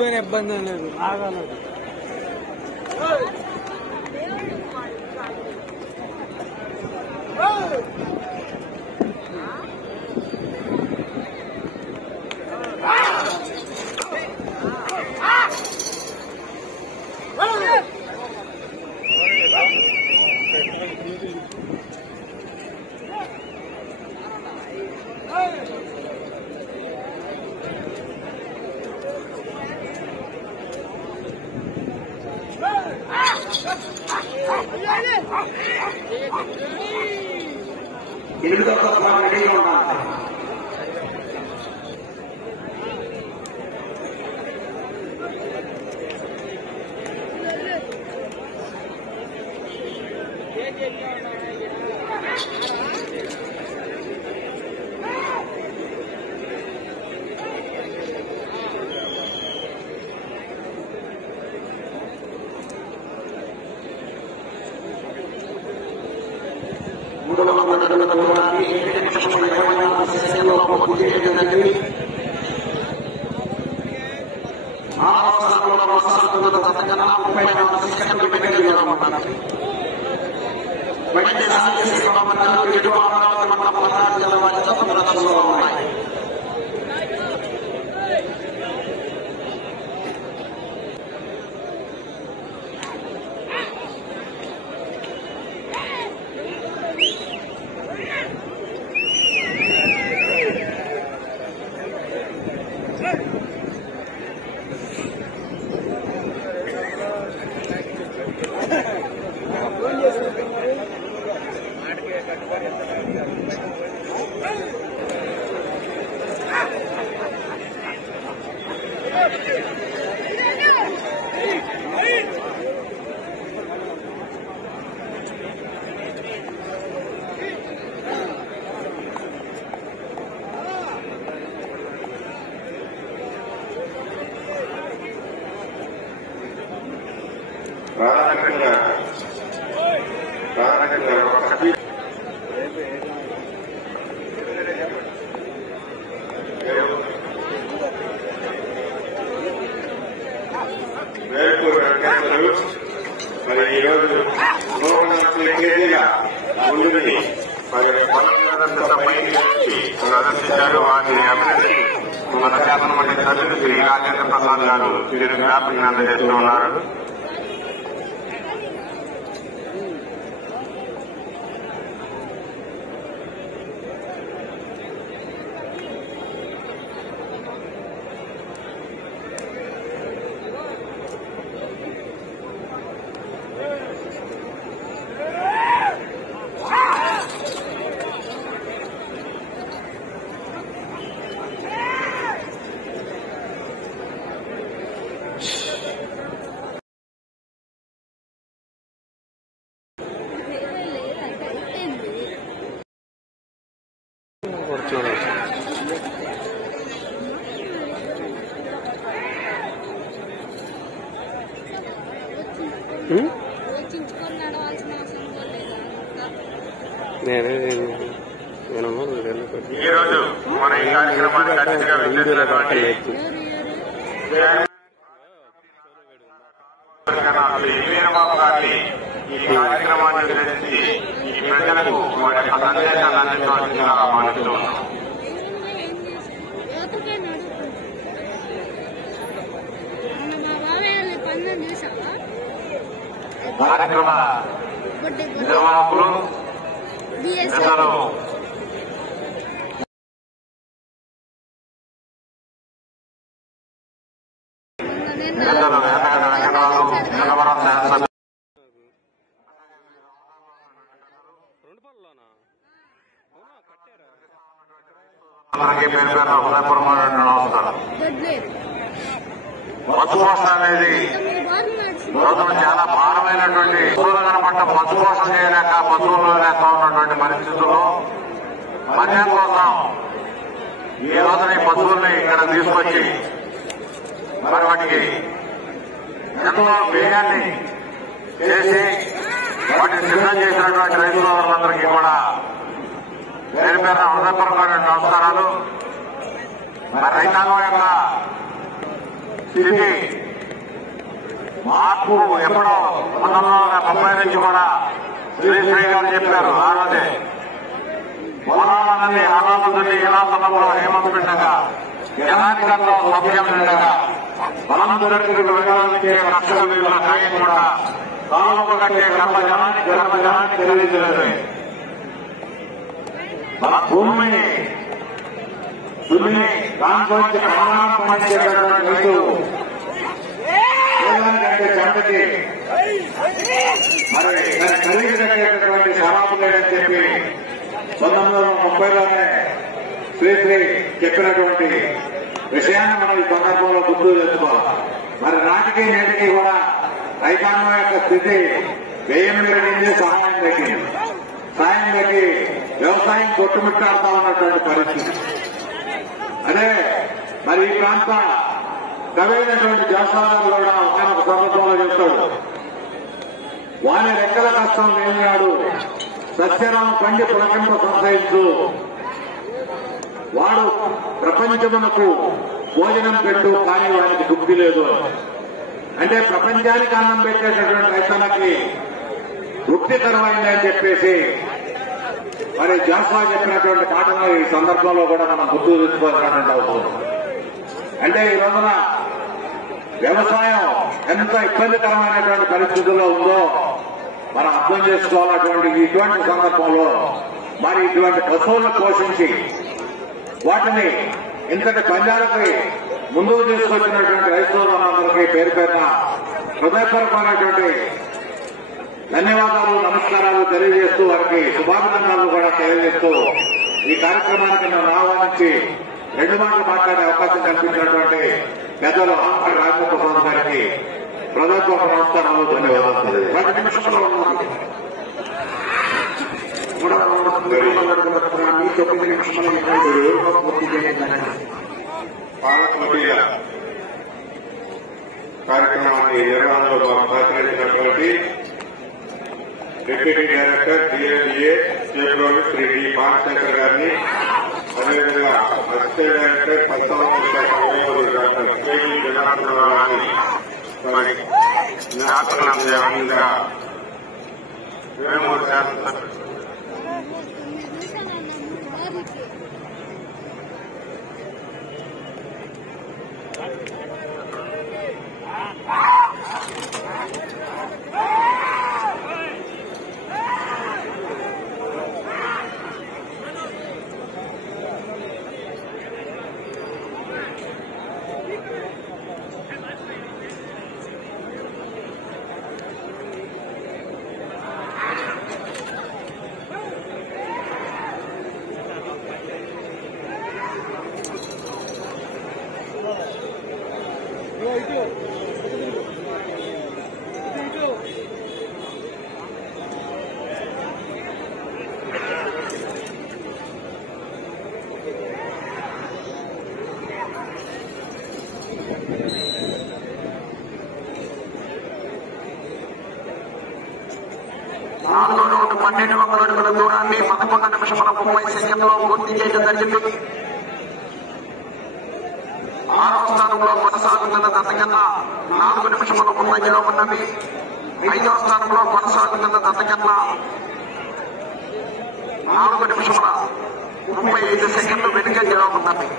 వెళ్ళిపోయిన ఇబ్బంది లేదు ఆగాలేదు. మరి ఈరోజు ప్రదర్శించారు. వారిని అభినందించి మన శాసన మండలి సభ్యులు శ్రీ రాజేంద్ర ప్రసాద్ గారు వీరు జ్ఞాపకం అందజేస్తూ ఉన్నారు. ఈ రోజు మన ఈ కార్యక్రమానికి అతిథిగా విచ్చేసినటువంటి వీరబాబు గారిని ఈ కార్యక్రమాన్ని నిర్వహించి ఈ ప్రజలకు వారి యొక్క సందేశాన్ని అందించవలసిందిగా ఆహ్వానిస్తూ ఉన్నాం. కార్యక్రమ నిర్వాహకులు పెద్దలు అందరికీ పేరు పేరున హృదయపూర్వకమైనటువంటి నమస్కారం. పశుపోషణ అనేది రోజున చాలా భారమైనటువంటి పశువులు కనబడ్డ పశుపోషణ చేయలేక పశువులు లేక ఉన్నటువంటి పరిస్థితుల్లో మన్యం కోసం ఈ రోజున ఈ పశువుల్ని ఇక్కడ తీసుకొచ్చి మరి వాటికి ఎంతో వ్యయాన్ని చేసి వాటిని సిద్ధం చేసినటువంటి రైతు సోదరులందరికీ కూడా పేరు పేరున హృదయపూర్వకమైన నమస్కారాలు. మరి రైతాంగం యొక్క స్థితి మార్పు ఎప్పుడో 1930 నుంచి కూడా శ్రీశ్రీ గారు చెప్పారు. ఆ రోజే పొలాలన్నీ అనాథుల్ని ఇలా తనంలో హేమంతుండగా జనాధికంలో సభ్యులుండగా బలందరికీ విభజనకే రక్షణ కాయకుండా కాలువ కట్టే కర్మజనానికి తెలియజేయలేదు. మన భూమిని దాంట్లోంచి ప్రమాణం పండించేటటువంటి రైతు కంటే చెమటకి మరి ఖరీదు కట్టేటటువంటి శరాబు లేదని చెప్పి 1930లోనే శ్రీశ్రీ చెప్పినటువంటి విషయాన్ని మనం ఈ సందర్భంలో గుర్తు తెచ్చుకోవాలి. మరి నాటికి నేటికి కూడా రైతాంగం యొక్క స్థితి వ్యయం పెరిగింది, సహాయం తగ్గింది. సాయం తగ్గి వ్యవసాయం కొట్టుమిట్టాడుతా ఉన్నటువంటి పరిస్థితి. అదే మరి ఈ ప్రాంత కవైనటువంటి జలసాధారణ కూడా ఒక సందర్భంలో చెప్తాడు. వాని రెక్కల కష్టం లేనివాడు సత్యరామ పండి పులకింప సంశయించు, వాడు ప్రపంచమునకు భోజనం పెట్టు కానీ వానికి తృప్తి లేదు. అంటే ప్రపంచానికి అన్నం పెట్టేటటువంటి రైతులకి తృప్తికరమైంది అని చెప్పేసి మరి జాఫా చెప్పినటువంటి పాటను ఈ సందర్భంలో కూడా మనం గుర్తు తెచ్చుకోవాల్సినటువంటి అవసరం. అంటే ఈ రోజున వ్యవసాయం ఎంత ఇబ్బందికరమైనటువంటి పరిస్థితుల్లో ఉందో మనం అర్థం చేసుకోవాలన్నటువంటి ఇటువంటి సందర్భంలో మరి ఇటువంటి పశువులను పోషించి వాటిని ఇంతటి పంజాలకి ముందుకు తీసుకొచ్చినటువంటి రైతులందరికీ పేరు పేరున హృదయపూర్వకమైనటువంటి ధన్యవాదాలు, నమస్కారాలు తెలియజేస్తూ వారికి శుభాభినందనలు కూడా తెలియజేస్తూ ఈ కార్యక్రమానికి నన్ను ఆహ్వానించి 2 మాటలు మాట్లాడే అవకాశం కల్పించినటువంటి పెద్దలు ఆంధ్ర రాజప్రసాద్ గారికి హృదయపూర్వక నమస్కారాలు, ధన్యవాదాలు. 10 నిమిషాల్లో కార్యక్రమాన్ని నిర్వహణలో సహకరించినటువంటి deputy director DLA Chebrolu Shri D Bhanushankar గారిని, అదేవిధంగా అసిస్టెంట్ డైరెక్టర్ పరిశ్రమలు డాక్టర్ కేవీ జనార్దన్ గారిని మరి జ్ఞాపకంగా వేమూరు శాసనసభ్యులు నాలుగో 12 అడుగుల దూరాన్ని 11 నిమిషముల 30 సెకండ్లో పూర్తి చేయడం జరిగింది. 6వ స్థానంలో కొనసాగుతున్న దత్తకన్నా 4 నిమిషముల 30లో ఉన్నది. 5వ స్థానంలో కొనసాగుతున్న దత్తకన్నా 4 నిమిషముల 35 సెకండ్లు వెనుకంజలో ఉన్నది.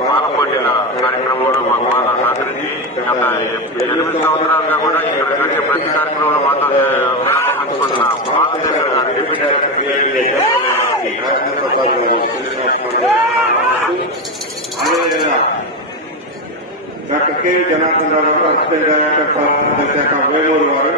పాల్గొన్న కార్యక్రమంలో మాకు బాగా సహకరించి గత 8 సంవత్సరాలుగా కూడా ఇక్కడ జరిగే ప్రతి కార్యక్రమంలో మాతో పంచుకున్న బాధ్యత డిప్యూటీ డైరెక్టర్ ప్రసాద్ గారు అదేవిధంగా డాక్టర్ కె జనార్దన్ రావు గారు అసిస్టెంట్ డైరెక్టర్ శాఖ వేలూరు వారు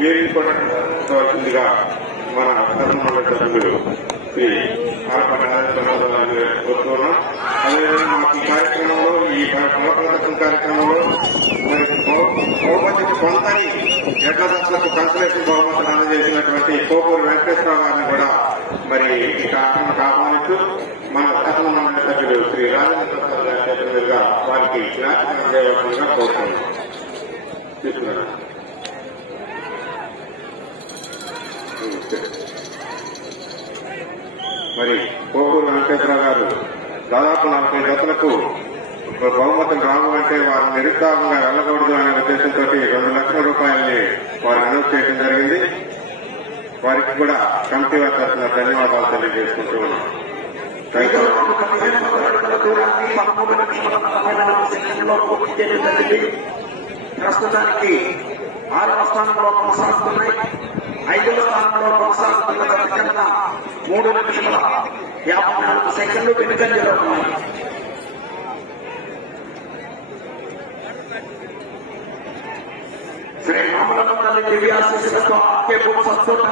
వేడుకోవలసిందిగా మన ధర్మమండలి సభ్యులు శ్రీ కోరుతున్నాం. అదేవిధంగా మాకు ఈ కార్యక్రమంలో ఈ ఫల ప్రదర్శన కార్యక్రమంలో మరి బహుమతి కొంతని ఎడ్ల దశలకు కన్సలేషన్ బహుమతులు అందజేసినటువంటి కోపూరు వెంకటేశ్వరరావు గారిని కూడా మరి ఈ కార్యక్రమానికి ఆహ్వానిస్తూ మన శాసనమండలి సభ్యులు శ్రీ రాజేంద్ర ప్రసాద్ గారి చేతుల మీదుగా వారికి జ్ఞాపకం చేయవలసిందిగా కోరుతున్నాం. తీసుకున్నాను. మరి కోపూరు వెంకటేశ్వరరావు గారు దాదాపు 40 జతలకు బహుమతులు రావాలంటే వారు నిరుత్సాహంగా వెళ్ళకూడదు అనే ఉద్దేశంతో 2 లక్షల రూపాయలని వారు అనౌన్స్ చేయడం జరిగింది. వారికి కూడా కమిటీ వారి తరఫున ధన్యవాదాలు తెలియజేసుకుంటూ ఉన్నాం. ప్రస్తుతానికి 6వ స్థానంలో కొనసాగుతున్నాయి. 5వ స్థానంలో కొనసాగుతున్న కన్నా 3 నిమిషముల 54 సెకండ్లు వెనుకంజలో ఉన్నాయి. శ్రీ రామలమ్మ దివ్యాశీస్సులతో సత్తుట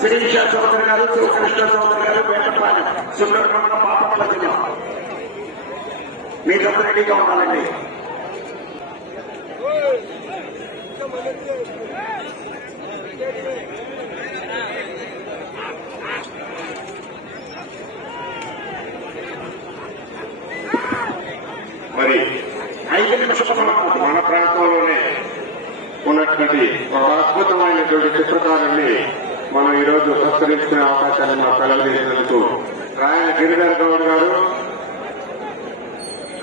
శిరీష చౌదరి గారు, శివకృష్ణ చౌదరి గారు, వేటపాలి సుబ్రహ్మణ్య పాపల జిల్లా మీకు రెడీగా ఉండాలండి. మరి 5 నిమిషాల మన ప్రాంతంలోనే ఉన్నటువంటి ఒక అద్భుతమైనటువంటి చిత్రకారుల్ని మనం ఈరోజు సత్కరించుకునే అవకాశాన్ని మా పిల్లలు చేసినందుకు రాయన గిరిధర్ గౌడ్ గారు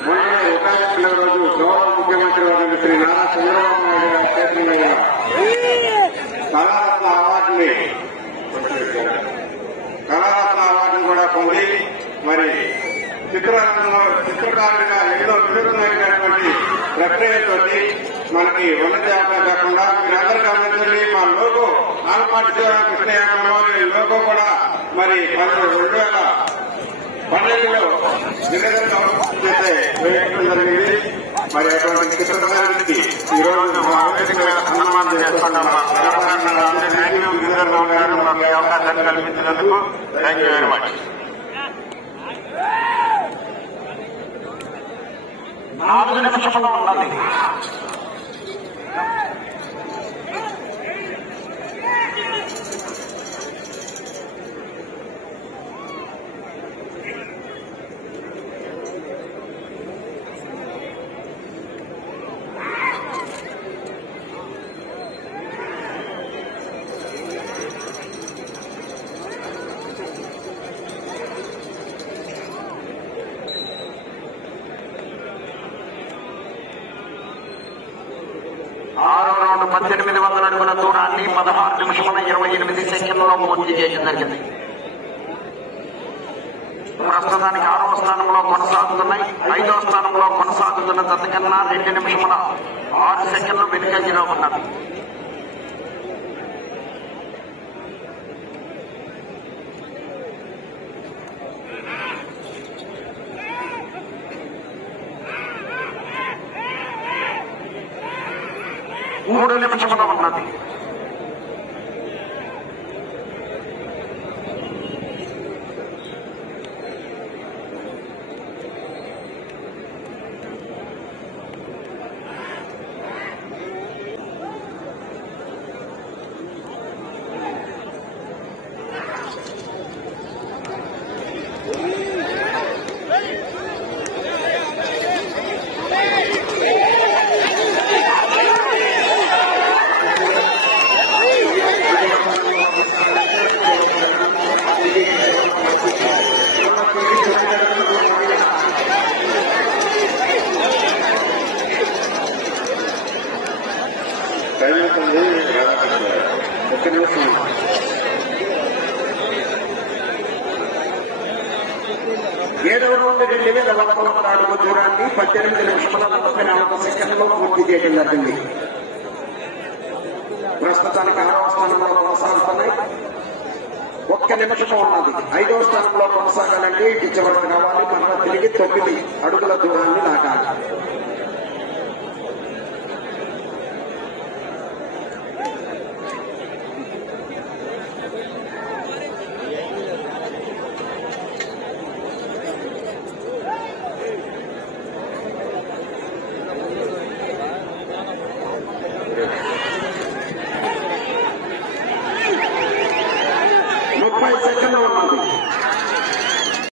మొన్న ఉపాధ్యక్షుల రోజు గౌరవ ముఖ్యమంత్రి వారి శ్రీ నారా చంద్రబాబు నాయుడు గారి చేతుల మీద కళారత్న అవార్డును కూడా పొంది మరి చిత్రరంగంలో చిత్రకారుడిగా ఎన్నో వినూత్నమైనటువంటి ప్రక్రియతో మనకి ఉన్నత కాకుండా మీరందరూ గమనించండి. మా లోగో నాలుపాటి కృష్ణయ్య మెమోరియల్ లోగో కూడా మరి 2012లో నివేదికగా వేయడం జరిగింది. మరి అటువంటి చిత్రకారుడికి ఈరోజు సన్మానం చేసుకుంటున్నాం. అవకాశాన్ని కల్పించినందుకు థ్యాంక్ యూ వెరీ మచ్. 4 నిమిషంలో ఉన్నది. ఆరో రౌండ్ 1800 అడుగుల దూరాన్ని 16 నిమిషముల 28 సెకండ్లలో పూర్తి చేయడం జరిగింది. ప్రస్తుతానికి 6వ స్థానంలో కొనసాగుతున్నాయి. 5వ స్థానంలో కొనసాగుతున్న తనకన్నా 2 నిమిషముల 6 సెకండ్లు వెనుకంజలో ఉన్నది. మూడు నిమిషముల ఉన్నది. ఏడవ రౌండ్ 2100 అడుగుల దూరాన్ని 18 నిమిషముల 44 సెకండ్లలో పూర్తి చేయడం జరిగింది. ప్రస్తుతానికి 6వ స్థానంలో కొనసాగుతున్నాయి. ఒక్క నిమిషం ఉన్నది. 5వ స్థానంలో కొనసాగాలంటే ఇటు చివరికి రావాలి. మనం తిరిగి 9 అడుగుల దూరాన్ని దాటాలి. సెకండ్లు ఉన్నది.